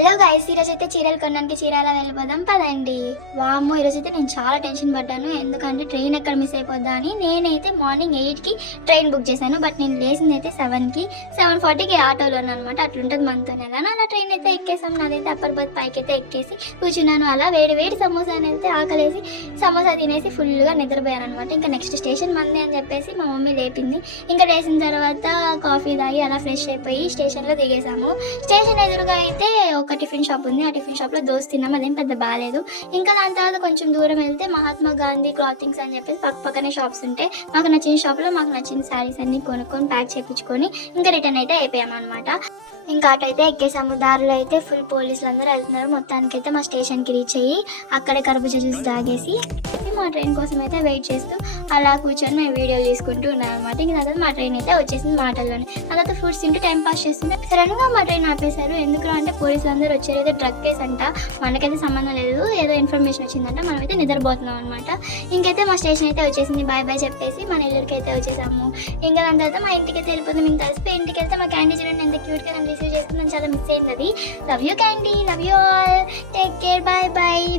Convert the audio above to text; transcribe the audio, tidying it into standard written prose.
Hello guys, ఈరోజు అయితే చీరలు కొనడానికి చీరాల వెళ్ళిపోదాం పదండి. వామ్మో, ఈరోజు అయితే నేను చాలా టెన్షన్ పడ్డాను. ఎందుకంటే ట్రైన్ ఎక్కడ మిస్ అయిపోద్దా అని. నేనైతే మార్నింగ్ 8కి ట్రైన్ బుక్ చేశాను. బట్ నేను లేచింది అయితే 7కి, 7:40కి ఆటోలోనే అనమాట. అట్లుంటుంది మనతో వెళ్ళాను. అలా ట్రైన్ అయితే ఎక్కేసాం. నాదైతే అప్పర్ బర్త్ పైకి అయితే ఎక్కేసి కూర్చున్నాను. అలా వేడి వేడి సమోసాని అయితే ఆకలేసి సమోసా తినేసి ఫుల్గా నిద్రపోయాను అనమాట. ఇంకా నెక్స్ట్ స్టేషన్ మంది అని చెప్పేసి మా మమ్మీ లేపింది. ఇంకా లేచిన తర్వాత కాఫీ తాగి అలా ఫ్రెష్ అయిపోయి స్టేషన్లో దిగేసాము. స్టేషన్ ఎదురుగా అయితే ఒక టిఫిన్ షాప్ ఉంది. ఆ టిఫిన్ షాప్లో దోశ తిన్నాం. అదేం పెద్ద బాగాలేదు. ఇంకా దాని తర్వాత కొంచెం దూరం వెళ్తే మహాత్మా గాంధీ క్లాతింగ్స్ అని చెప్పేసి పక్కనే షాప్స్ ఉంటాయి. మాకు నచ్చిన షాప్లో మాకు నచ్చిన శారీస్ అన్ని కొనుక్కొని ప్యాక్ చేయించుకొని ఇంకా రిటర్న్ అయితే అయిపోయాం అనమాట. ఇంకా అటు అయితే ఎక్కేసాము. దారిలో అయితే ఫుల్ పోలీసులు అందరూ వెళ్తున్నారు. మొత్తానికి అయితే మా స్టేషన్కి రీచ్ అయ్యి అక్కడే కర్బూజా జ్యూస్ తాగేసి మా ట్రైన్ కోసం అయితే వెయిట్ చేస్తూ అలా కూర్చొని మేము వీడియోలు తీసుకుంటూ ఉన్నాం అనమాట. ఇంకా తర్వాత మా ట్రైన్ అయితే వచ్చేసింది మాటల్లోనే. తర్వాత ఫ్రూట్స్ తింటూ టైం పాస్ చేస్తుంటే సడన్గా మా ట్రైన్ ఆపేశారు. ఎందుకు అంటే పోలీసులు అందరూ వచ్చారు. ఏదో డ్రగ్ కేసు అంట, మనకైతే సంబంధం లేదు, ఏదో ఇన్ఫర్మేషన్ వచ్చిందంట. మనమైతే నిద్రపోతున్నాం అనమాట. ఇంకైతే మా స్టేషన్ అయితే వచ్చేసింది. బాయ్ బాయ్ చెప్పేసి మా నెల్లూరుకి అయితే వచ్చేసాము. ఇంకా దాని తర్వాత మా ఇంటికి అయితే వెళ్ళిపోతుంది. మేము కలిసిపోయి ఇంటికి వెళ్తే మా క్యాండీ చూడండి ఎంత క్యూట్గా నన్ను రిసీవ్ చేసుకుందని చాలా మిస్ అయింది. అది love you Candy, love you all, take care, bye bye.